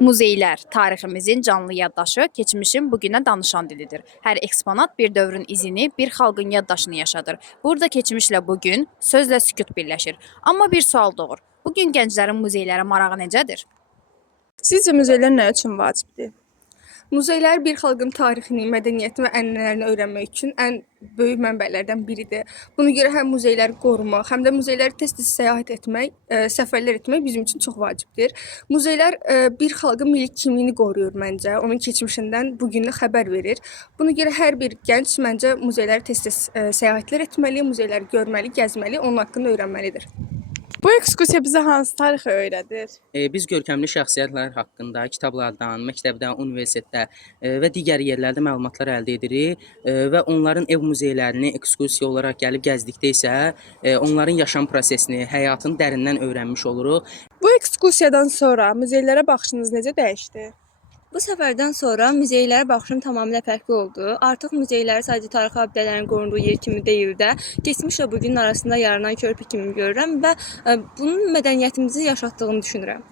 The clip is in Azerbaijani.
Muzeylər tariximizin canlı yaddaşı, keçmişin bugünə danışan dilidir. Hər eksponat bir dövrün izini, bir xalqın yaddaşını yaşadır. Burada keçmişlə bugün, sözlə sükut birləşir. Amma bir sual doğur. Bugün gənclərin muzeylərə marağı necədir? Sizcə muzeylər nə üçün vacibdir? Muzeylər bir xalqın tarixini, mədəniyyətini və ənənələrini öyrənmək üçün ən böyük mənbələrdən biridir. Buna görə həm muzeyləri qorumaq, həm də muzeyləri tez-tez səyahət etmək, səfərlər etmək bizim üçün çox vacibdir. Muzeylər bir xalqın milli kimliyini qoruyur məncə, onun keçmişindən bu gününə xəbər verir. Buna görə hər bir gənc məncə muzeyləri tez-tez səyahətlər etməli, muzeyləri görməli, gəzməli, onun haqqında öyrənməlidir. Bu ekskursiya bizə hansı tarixi öyrədir? Biz görkəmli şəxsiyyətlər haqqında kitablardan, məktəbdən, universitetdə və digər yerlərdə məlumatlar əldə edirik və onların ev muzeylərini ekskursiya olaraq gəlib gəzdikdə isə onların yaşam prosesini, həyatını dərindən öyrənmiş oluruq. Bu ekskursiyadan sonra muzeylərə baxışınız necə dəyişdi? Bu səfərdən sonra muzeylərə baxışım tamamilə fərqli oldu. Artıq muzeyləri sadəcə tarixi abidələrin qorunduğu yer kimi deyil də, keçmişlə bugünün arasında yaranan körpü kimi görürəm və bunun mədəniyyətimizi yaşatdığını düşünürəm.